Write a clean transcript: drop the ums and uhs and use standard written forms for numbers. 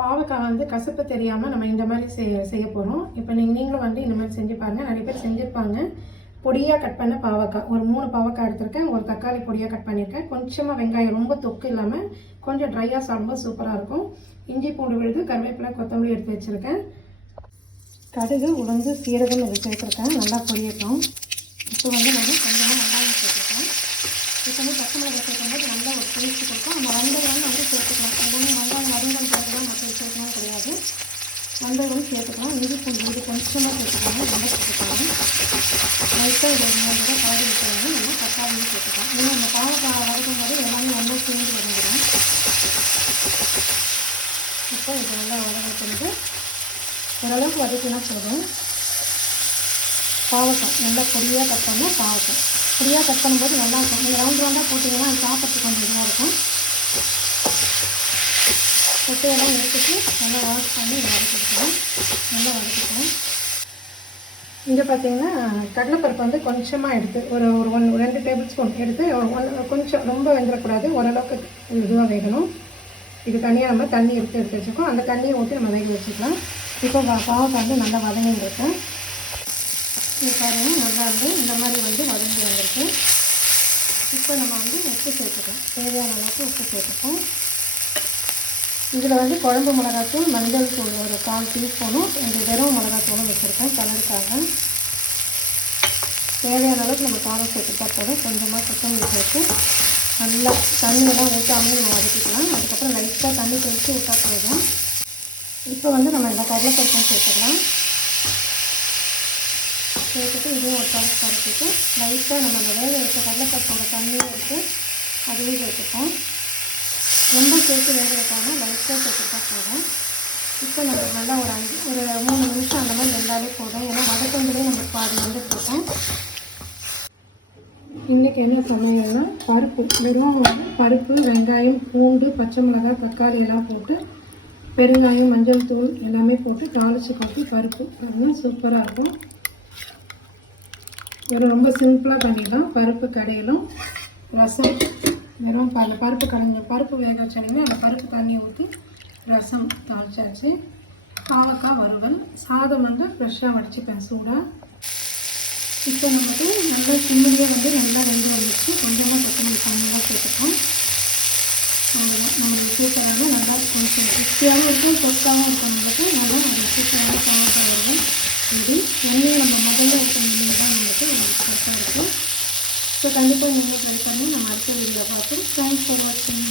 பாவக்காய் வந்து கசப்பு தெரியாமல் நம்ம இந்த மாதிரி செய்ய போகிறோம். இப்போ நீங்களும் வந்து இந்த மாதிரி செஞ்சு பாருங்கள். நிறைய பேர் செஞ்சுருப்பாங்க. பொடியாக கட் பண்ண பாவக்காய் ஒரு 3 பாவக்காய் எடுத்திருக்கேன். ஒரு தக்காளி பொடியாக கட் பண்ணியிருக்கேன். கொஞ்சமாக வெங்காயம், ரொம்ப தொக்கு இல்லாமல் கொஞ்சம் ட்ரையாக சாப்பிடும்போது சூப்பராக இருக்கும். இஞ்சி பூண்டு விழுது, கருவேப்பிலை, கொத்தமல்லி எடுத்து வச்சுருக்கேன். கடுகு, உளுந்து, சீரகம் இது சேர்த்துருக்கேன். நல்லா பொரியட்டும். இப்போ வந்து நம்ம கொஞ்சமாக வெங்காயம் சேர்த்துருக்கேன். இப்போ வந்து பச்சை மிளகாய் சேர்க்கும்போது நல்லா ஒரு டேஸ்ட்டு கொடுக்கும். அந்த வெந்தயம் வந்து சேர்த்துக்கலாம். எல்லாமே வெங்காயம் வதங்கல் மக்கள் சேர்க்கணும் கிடையாது. வெந்தயம் சேர்த்துக்கலாம். இஞ்சி பூண்டு விழுது கொஞ்சமாக சேர்த்துக்கலாம். நல்லா சேர்த்துக்கலாம். லைட்டாக இதை நல்லா காது விட்டுறாங்க. நல்லா தக்காளியும் சேர்த்துக்கலாம். இன்னும் அந்த பாவக்காய் வதக்கும் போது எல்லாமே நல்லா சேர்ந்து வதங்கிடும். இப்போ இது நல்லா வதக்கிட்டு ஓரளவுக்கு வதக்கினா போதும். பாவக்காய் நல்லா பொடியாக கட் பண்ணால் பாவக்காய் பொடியாக கட் பண்ணும்போது நல்லாயிருக்கும். நீங்கள் ரவுண்டாக போட்டிங்கன்னா அது சாப்பிட்றதுக்கு கொஞ்சம் இதாக இருக்கும். கொட்டையெல்லாம் எடுத்துட்டு நல்லா வாஷ் பண்ணி வதக்கிக்கலாம். நல்லா வதக்கிக்கலாம். இங்கே பார்த்தீங்கன்னா கடலைப்பருப்பு வந்து கொஞ்சமாக எடுத்து ஒரு 2 டேபிள் ஸ்பூன் எடுத்து கொஞ்சம் ரொம்ப வெந்துடக்கூடாது. ஓரளவுக்கு இதுவாக வேகணும். இது தனியாக நம்ம தண்ணி எடுத்து வச்சுருக்கோம். அந்த தண்ணியை ஊற்றி நம்ம வேக வச்சுக்கலாம். இப்போ பாவக்காய் வந்து நல்லா வதங்கிருக்கேன். இது பாருங்கள், நல்லா வந்து இந்த மாதிரி வந்து வதங்கி வந்திருக்கு. இப்போ நம்ம வந்து உப்பு சேர்த்துக்கலாம். தேவையான அளவுக்கு உப்பு சேர்த்துப்போம். இதில் வந்து குழம்பு மிளகாத்தூள், மஞ்சள் தூள் ஒரு 1/4 டீஸ்பூனும், இந்த வெறும் மிளகாத்தூளும் வச்சுருக்கேன் கலருக்காக. தேவையான அளவுக்கு நம்ம காரம் சேர்த்துட்டா போதும். கொஞ்சமாக கொத்தமல்லி சேர்த்து நல்லா தண்ணியெல்லாம் ஊற்றாமல் நம்ம வதக்கிக்கலாம். அதுக்கப்புறம் லைட்டாக தண்ணி தெளித்து விட்டா போதும். இப்போ வந்து நம்ம இந்த கடலைப்பருப்பும் சேர்த்துக்கலாம். சேர்த்துட்டு இதையும் ஒரு பருப்பிட்டு லைட்டாக நம்ம அந்த வேக வச்ச கடலைப்பருப்போட தண்ணியும் எடுத்து அதையும் சேர்த்துப்போம். ரொம்ப சேர்த்து வேக வைக்காமல் லைட்டாக சேர்த்துட்டா போதும். இப்போ நம்ம நல்லா ஒரு 3 நிமிஷம் அந்த மாதிரி வெந்தாலே போதும். ஏன்னா வதக்கொண்டுலேயே நம்ம பாதி வந்துட்டுருக்கோம். இன்றைக்கி என்ன சமையல்னா பருப்பு, வெறும் பருப்பு, வெங்காயம், பூண்டு, பச்சை மிளகாய், தக்காளி எல்லாம் போட்டு பெருங்காயம், மஞ்சள் தூள் எல்லாமே போட்டு தாளித்து கொட்டி பருப்பு, அதுதான் சூப்பராக இருக்கும். வெறும் ரொம்ப சிம்பிளாக பண்ணிடலாம். பருப்பு கடையிலும் ரசம், வெறும் பருப்பு வேக வச்சாலுமே அந்த பருப்பு தண்ணி ஊற்றி ரசம் தாளிச்சாச்சு. பாவக்காய் வறுவல், சாதம் வந்து ஃப்ரெஷ்ஷாக வடிச்சுப்பேன் சூடாக. இப்போ நமக்கு நல்லா சிம்மிலேயே வந்து நல்லா வெந்து வந்துச்சு. கொஞ்சமாக கொத்தமல்லி தண்ணியாக சேர்த்துப்போம். நம்மளுக்கு சேர்க்கறாங்க. நல்லா கொஞ்சம் ருசியாகவும் இருக்கும், சொத்தாகவும் இருக்கும். நமக்கு நல்லா அது சூப்பராக பாவக்காய் வறுவல் இது எண்ணெயை நம்ம முதல்ல ஊற்றணும் தான் நமக்கு சூப்பராக இருக்கும். ஸோ கண்டிப்பாக நீங்கள் ட்ரை பண்ணி நம்ம அடுத்த வீடியோ பார்த்து தேங்க்ஸ் ஃபார் வாட்சிங்.